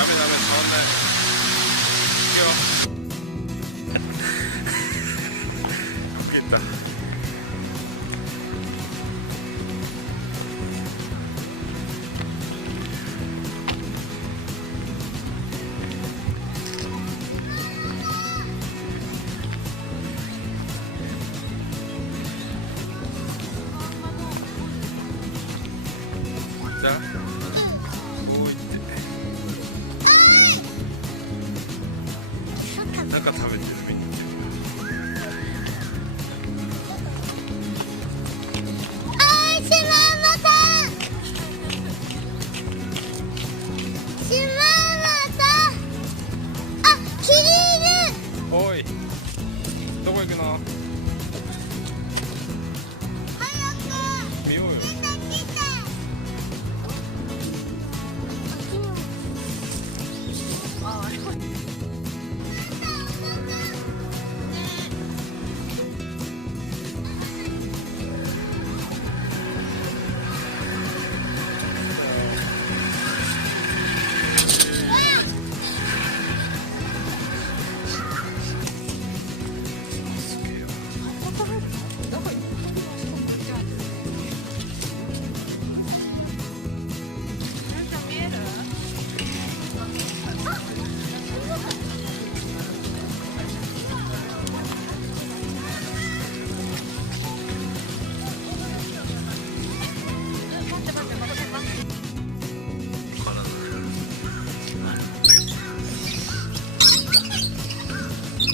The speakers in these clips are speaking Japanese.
ダメダメ、触んない。いくよ。受けた。じゃあこういって中食べてるみんな。おい、どこ行くの？見ようよ。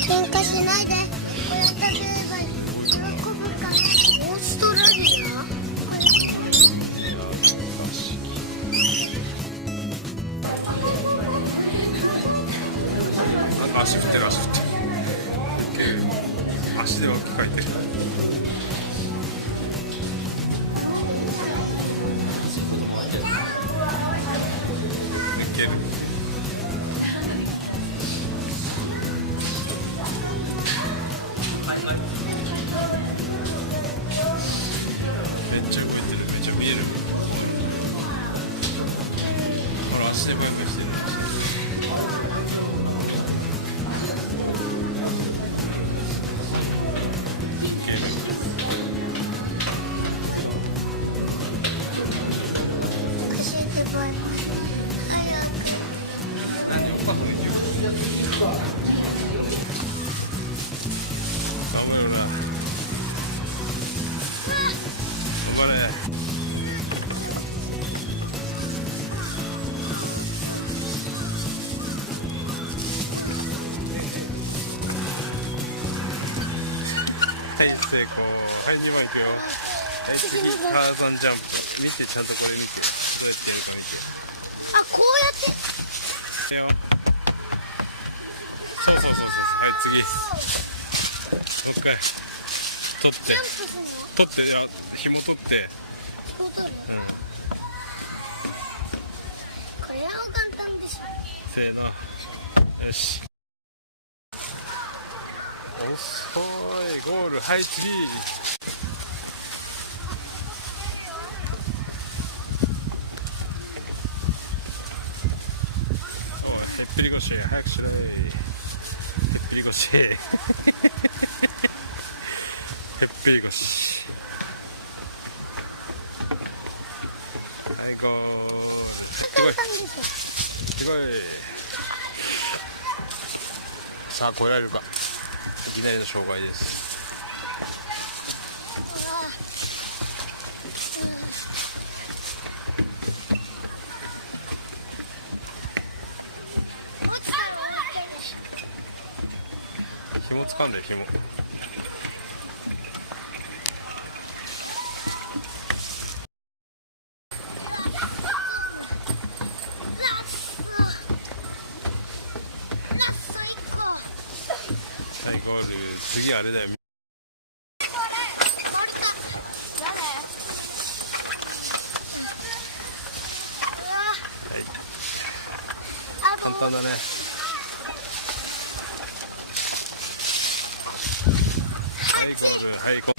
喧嘩しないで。これ食べれば喜ぶから。オーストラリあ、足振ってる、足振ってる。足では書いてる。抜ける。めっちゃ動いてる、めっちゃ見える。ほら、足でブンブンしてる。はい、成功。はい、2番いくよ。はい、次、ターザンジャンプ。見て、ちゃんとこれ見て。どうやってやるか見て。あ、こうやって。そうそうそうそう。はい、次。もう一回。取って。ジャンプするの？取って、紐取って。こう取る？うん。これは簡単でしょ。せーの。よし。遅い。ゴール。はい、次。へっぴり腰、早くしろい。へっぴり腰。へっぴり腰。はい、ゴール。簡単でしょ。すごい。さあ、越えられるか。いきなりの障害です。紐掴んで、紐。はい、ゴール。次あれだよ。簡単だね。はい、ゴール。はい、ゴール。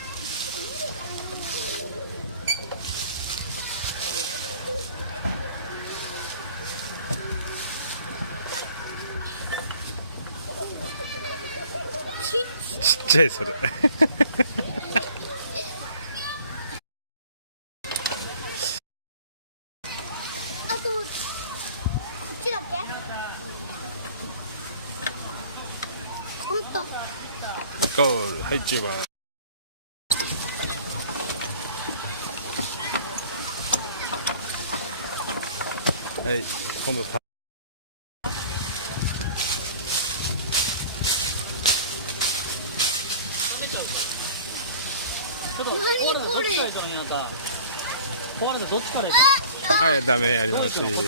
ちゃいそれ。ゴール、はい、10番。はい、今度ちょっとコアラでどっちから行くの？ひなた。コアラでどっちから行くはい、ダメやりの？どうます行くの？